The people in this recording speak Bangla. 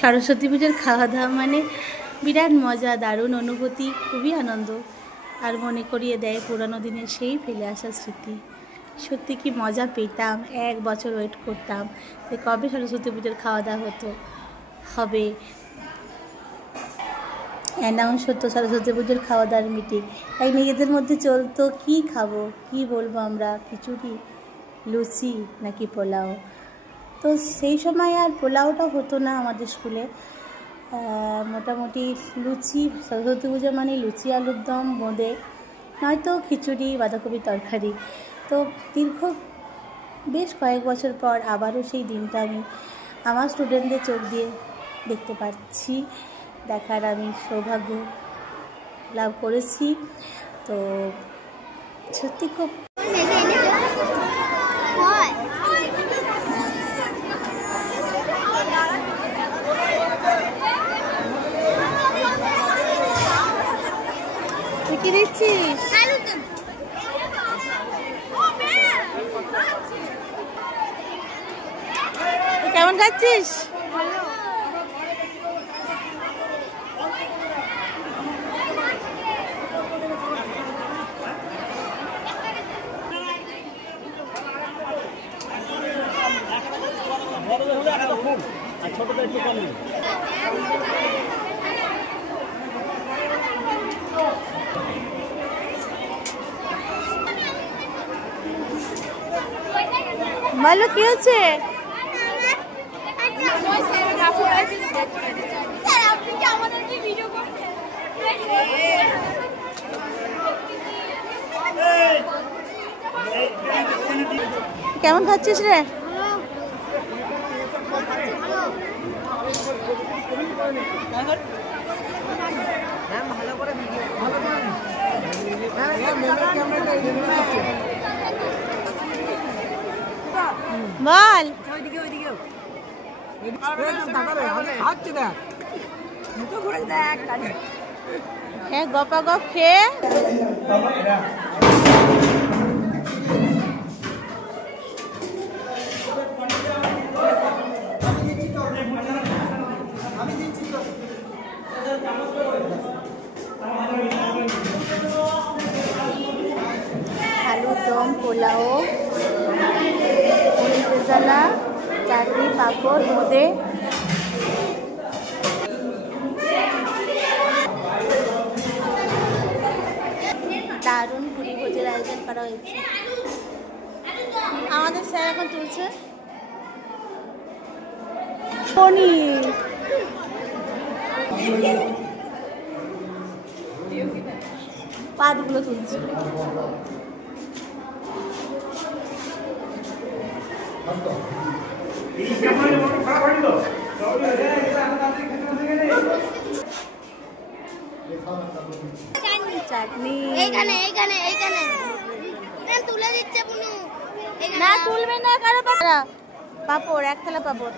সরস্বতী পুজোর খাওয়া দাওয়া মানে বিরাট মজা, দারুণ অনুভূতি, খুবই আনন্দ। আর মনে করিয়ে দেয় পুরানো দিনের সেই ফেলে আসা স্মৃতি। সত্যি কি মজা পেতাম, 1 বছর ওয়েট করতাম যে কবে সরস্বতী পুজোর খাওয়া দাওয়া হবে, অ্যানাউন্স হতো সরস্বতী পুজোর খাওয়া দাওয়ার মিটিং। তাই নিজেদের মধ্যে চলতো কি খাবো, কি বলবো আমরা, খিচুড়ি, লুচি নাকি পোলাও। তো সেই সময় আর পোলাওটা হতো না আমাদের স্কুলে, মোটামুটি লুচি, সরস্বতী পুজো মানে লুচি, আলুর দম, বোঁদে, নয়তো খিচুড়ি, বাঁধাকপির তরকারি। তো বেশ কয়েক বছর পর আবারও সেই দিনটা আমি আমার স্টুডেন্টদের চোখ দিয়ে দেখতে পাচ্ছি, দেখার আমি সৌভাগ্য লাভ করেছি। তো সত্যি খুব কি দিচ্ছিস? কেমন খাচ্ছিস? ছোটটা একটু কম। বলো কি হচ্ছে? কেমন খাচ্ছিস রে? বল। হ্যাঁ, গপা গপ খেয়ে আলুর দম, পোলাও, পনির রেজালা, চাটনি, পাঁপড়, বোঁদে। দারুণ পুরি ভোজের আয়োজন করা হয়েছে। আমাদের স্যার এখন তুলছে পনির। পাতগুলো তুলছে। চাটনি এইখানে এইখানে এইখানে তুলে দিচ্ছে বুনু। না তুলবে না, কারো পাপড়, 1 থালা পাপড়।